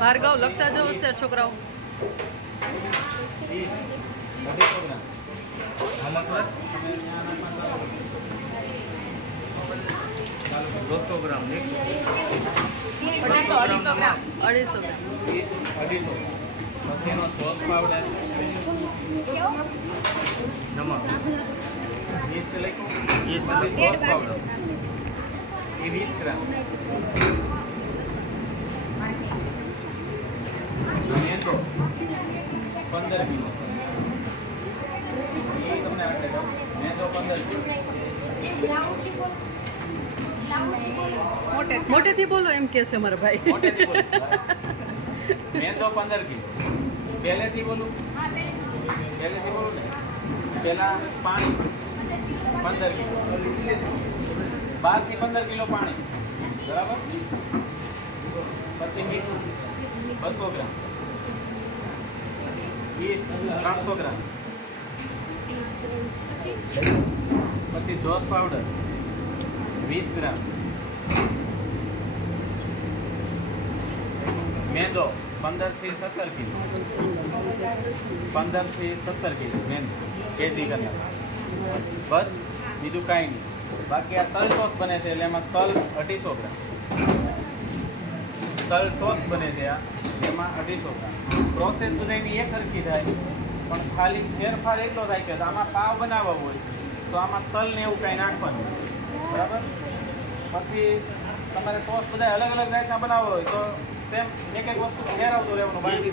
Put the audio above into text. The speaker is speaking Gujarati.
ભાર્ગવ લખતા જાઓ સર છોકરાઓ. દોઢસો ગ્રામ 250 ગ્રામ. પછી એનો સોસ પાવડર, નમક, એ પછી સોસ પાવડર એ 20 ગ્રામ, મેંદો 15 કિલો, એ તમને આટલે દઉં. મેંદો 15 કિલો, મોટેથી બોલો એમ કે છે મારા ભાઈ. મોટેથી બોલું. મેંદો 15 કિલો. પહેલેથી બોલું ને. પહેલા પાણી 15 કિલો, 12 થી 15 કિલો પાણી, બરાબર. પછી મીઠું 200 ગ્રામ, ઈસ્ટ 300 ગ્રામ, પછી જોસ પાવડર 20 ગ્રામ, મેંદો 15 થી 17 કિલો, 15 થી 17 કિલો મેંદો કેજી કરતા. બસ, બીજું કાંઈ નહીં. બાકી આ તલ ટોસ બને છે એટલે એમાં તલ 250 ગ્રામ, તલ ટોસ બને છે આ, એમાં 250 ગ્રામ. પ્રોસેસ બધાની એક સરખી થાય, પણ ખાલી ફેરફાર એટલો થાય કે આમાં પાવ બનાવવા હોય તો આમાં તલ ને એવું કાંઈ નાખવાનું, બરાબર. પછી તમારે ટોસ બધા અલગ અલગ જાતના બનાવવા હોય તો સેમ એક એક વસ્તુ ફેરવતું રહેવાનું. બાકી